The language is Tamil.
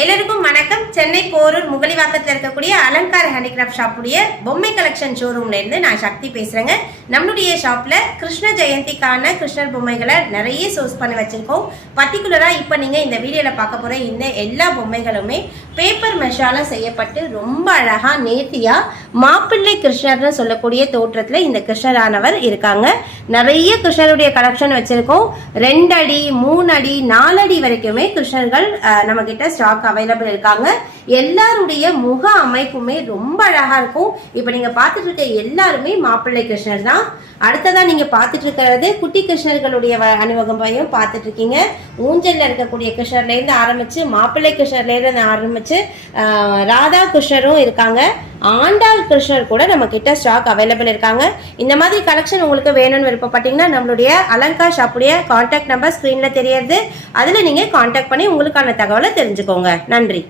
எல்லாருக்கும் வணக்கம். சென்னை போரூர் முகலிவாக்கத்தில் இருக்கக்கூடிய அலங்கார ஹேண்டிகிராஃப்ட் ஷாப்புடைய பொம்மை கலெக்ஷன் ஷோரூம்ல இருந்து நான் சக்தி பேசுறேங்க. நம்மளுடைய ஷாப்ல கிருஷ்ண ஜெயந்திக்கான கிருஷ்ணர் பொம்மைகளை நிறைய சோர்ஸ் பண்ணி வச்சிருக்கோம். பர்டிகுலரா இப்போ நீங்க இந்த வீடியோல பார்க்க போற இந்த எல்லா பொம்மைகளுமே பேப்பர் மெஷால செய்யப்பட்டு ரொம்ப அழகா நேர்த்தியா மாப்பிள்ளை கிருஷ்ணர்னு சொல்லக்கூடிய தோற்றத்துல இந்த கிருஷ்ணரானவர் இருக்காங்க. நிறைய கிருஷ்ணருடைய கலெக்ஷன் வச்சிருக்கோம். 2 அடி 3 அடி 4 அடி வரைக்குமே கிருஷ்ணர்கள் நம்ம கிட்ட ஸ்டாக் அவைலபிள் இருக்காங்க. எல்லாருடைய முக அமைப்புமே ரொம்ப அழகா இருக்கும். இப்ப நீங்க பார்த்துட்டு இருக்க எல்லாருமே மாப்பிள்ளை கிருஷ்ணர் தான். அடுத்ததான் நீங்க பார்த்துட்டு இருக்கிறது குட்டி கிருஷ்ணர்களுடைய அணிவகம்பையும் பார்த்துட்டு இருக்கீங்க. ஊஞ்சல்ல இருக்கக்கூடிய கிருஷ்ணர்ல இருந்து ஆரம்பிச்சு மாப்பிள்ளை கிருஷ்ணர்ல இருந்து ஆரம்பிச்சு ராதா கிருஷ்ணரும் இருக்காங்க. ஆண்டாள் கிருஷ்ணர் கூட நம்ம கிட்ட ஸ்டாக் அவைலபிள் இருக்காங்க. இந்த மாதிரி கலெக்ஷன் உங்களுக்கு வேணும்னு விருப்பப்பட்டீங்கன்னா நம்மளுடைய அலங்கார் ஷாப்புடைய கான்டாக்ட் நம்பர் ஸ்கிரீன்ல தெரியறது. அதுல நீங்க கான்டாக்ட் பண்ணி உங்களுக்கான தகவலை தெரிஞ்சுக்கோங்க. நன்றி.